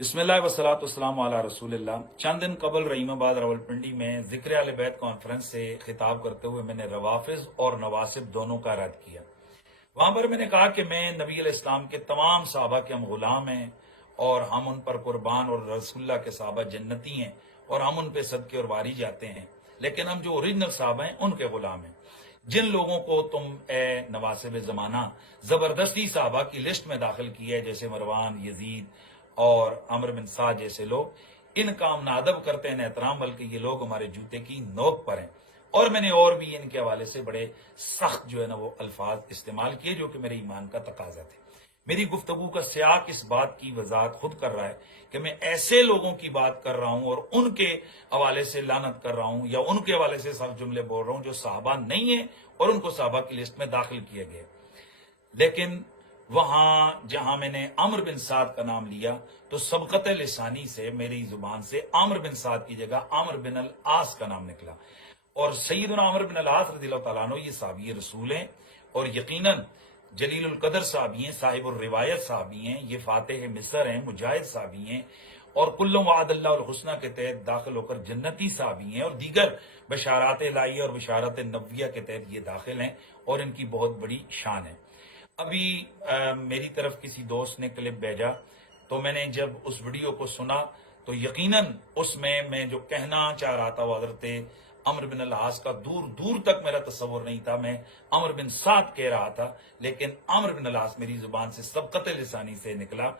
बिस्मिल्लाह वस्सलातु वस्सलामु अला रसूलिल्लाह। चंद दिन कबल रहीमाबाद रावलपिंडी में जिक्र अहले बैत कॉन्फ्रेंस से खिताब करते हुए मैंने रवाफिज और नवासिब दोनों का रद्द किया। वहां पर मैंने कहा कि मैं नबी अलैहिस्सलाम के तमाम सहाबा के हम गुलाम हैं और हम उन पर कुर्बान और रसूलुल्लाह के सहाबा जन्नती हैं और हम उन पे सदके और वारी जाते हैं, लेकिन हम जो ओरिजिनल सहाबा हैं उनके गुलाम हैं। जिन लोगों को तुम ए नवासिब जमाना जबरदस्ती सहाबा की लिस्ट में दाखिल किया है, जैसे मरवान, यजीद और अमर बिन साद जैसे लोग, इनका हम नादब करते हैं, एहतराम, बल्कि ये लोग हमारे जूते की नोक पर हैं। और मैंने और भी इनके हवाले से बड़े सख्त जो है ना वो अल्फाज इस्तेमाल किए जो कि मेरे ईमान का तकाजा थे। मेरी गुफ्तगू का सियाक इस बात की वजाहत खुद कर रहा है कि मैं ऐसे लोगों की बात कर रहा हूं और उनके हवाले से लानत कर रहा हूं या उनके हवाले से सख्त जुमले बोल रहा हूं जो साहबा नहीं है और उनको साहबा की लिस्ट में दाखिल किए गए। लेकिन वहां जहां मैंने अमर बिन साद का नाम लिया तो सबकत लिसानी से मेरी जुबान से अमर बिन साद की जगह अमर बिन अल आस का नाम निकला। और सैयदना अमर बिन अल आस रज़ियल्लाहु तआला अन्हु ये साहबी रसूल हैं और यकीनन जलीलुल कदर साहबी हैं, साहिबुर रिवायत साहबी हैं, ये फातेह मिस्र हैं, मुजाहिद साहबी हैं और कुल्लु वअदल्लाहुल हुस्ना के तहत दाखिल होकर जन्नती साहबी हैं और दीगर बशारात इलाहिया और बशारत नबविया के तहत ये दाखिल हैं और इनकी बहुत बड़ी शान है। अभी मेरी तरफ किसी दोस्त ने क्लिप भेजा तो मैंने जब उस वीडियो को सुना तो यकीनन उसमें मैं जो कहना चाह रहा था वो हजरत अमर बिन अल आस का दूर दूर तक मेरा तस्वर नहीं था। मैं अमर बिन साद कह रहा था, लेकिन अमर बिन अल आस मेरी जुबान से सबकत लिसानी से निकला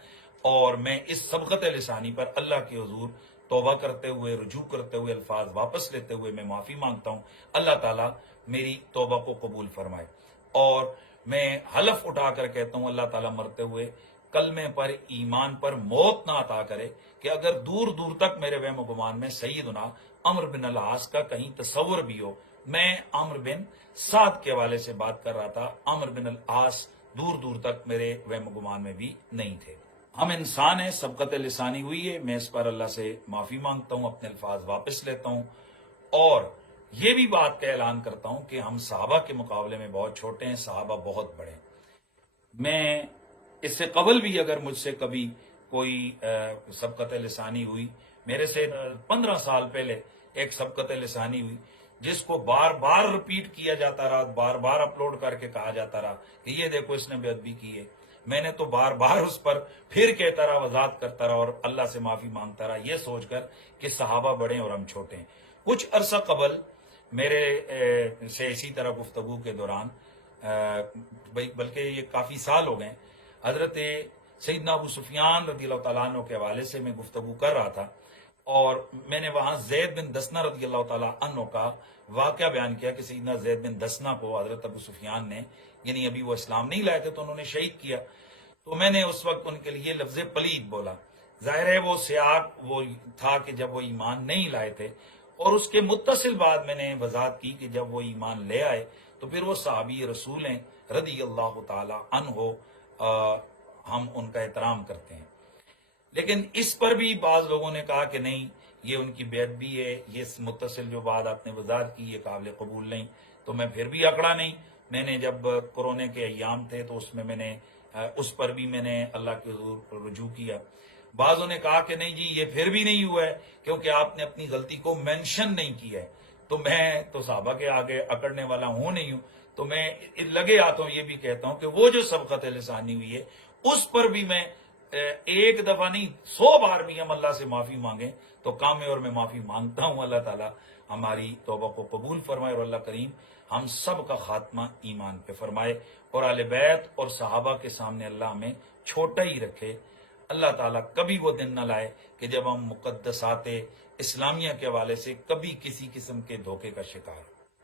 और मैं इस सबकत लिसानी पर अल्लाह के हुजूर तौबा करते हुए, रुजू करते हुए, अल्फाज वापस लेते हुए मैं माफी मांगता हूं। अल्लाह ताला मेरी तौबा को कबूल फरमाए और मैं हलफ उठाकर कहता हूं अल्लाह ताला मरते हुए कलमे पर, ईमान पर मौत ना अता करे कि अगर दूर दूर तक मेरे वहम गुमान में सैयदना अमर बिन अल आस का कहीं तस्वर भी हो। मैं अमर बिन साद के हवाले से बात कर रहा था, अमर बिन अल आस दूर दूर तक मेरे वहम गुमान में भी नहीं थे। हम इंसान हैं, सबकत लिसानी हुई है, मैं इस पर अल्लाह से माफी मांगता हूं, अपने अल्फाज वापस लेता हूं और ये भी बात का ऐलान करता हूं कि हम सहाबा के मुकाबले में बहुत छोटे हैं, सहाबा बहुत बड़े हैं। मैं इससे कबल भी अगर मुझसे कभी कोई सबकत लिसानी हुई, मेरे से 15 साल पहले एक सबकत लिसानी हुई जिसको बार बार रिपीट किया जाता रहा, बार बार अपलोड करके कहा जाता रहा कि ये देखो इसने बेअदबी की है। मैंने तो बार बार उस पर फिर कहता रहा, वजाहत करता रहा और अल्लाह से माफी मांगता रहा, ये सोचकर कि सहाबा बड़े हैं और हम छोटे हैं। कुछ अरसा कबल मेरे से इसी तरह गुफ्तगू के दौरान, बल्कि ये काफी साल हो गए, हजरत सैयदना अबू सुफियान रज़ियल्लाहु तआला अन्हु के हवाले से मैं गुफ्तगू कर रहा था और मैंने वहां ज़ैद बिन दसना रज़ियल्लाहु तआला अन्हु का वाकया बयान किया कि सैयदना ज़ैद बिन दसना को हजरत अबू सुफियान ने, यानी अभी वो इस्लाम नहीं लाए थे तो उन्होंने शहीद किया। तो मैंने उस वक्त उनके लिए लफ्ज पलीद बोला। जाहिर है वो सियाक वो था कि जब वो ईमान नहीं लाए थे और उसके मुत्तसिल बाद मैंने वजाहत की कि जब वो ईमान ले आए तो फिर वो साहबी रसूल हैं रज़ियल्लाहु तआला अन्हु, हम उनका एहतराम करते हैं। लेकिन इस पर भी बाज लोगों ने कहा कि नहीं, ये उनकी बेअदबी है, ये मुत्तसिल जो बात आपने वजाहत की ये काबिल कबूल नहीं। तो मैं फिर भी अकड़ा नहीं। मैंने जब कोरोना के अय्याम थे तो उसमें मैंने उस पर भी मैंने अल्लाह के हुजूर रुजू किया। बाजों ने कहा कि नहीं जी ये फिर भी नहीं हुआ है क्योंकि आपने अपनी गलती को मेंशन नहीं किया है। तो मैं तो साहबा के आगे अकड़ने वाला हूं नहीं हूं, तो मैं लगे हाथों ये भी कहता हूं कि वो जो सबकत लिसानी हुई है उस पर भी मैं एक दफा नहीं 100 बार भी हम अल्लाह से माफी मांगे तो काम है और मैं माफी मांगता हूं। अल्लाह ताला हमारी तौबा को कबूल फरमाए और अल्लाह करीम हम सब का खात्मा ईमान पे फरमाए और आले बैत और सहाबा के सामने अल्लाह हमें छोटा ही रखे। अल्लाह ताला कभी वो दिन न लाए कि जब हम मुकद्दसात इस्लामिया के हवाले से कभी किसी किस्म के धोखे का शिकार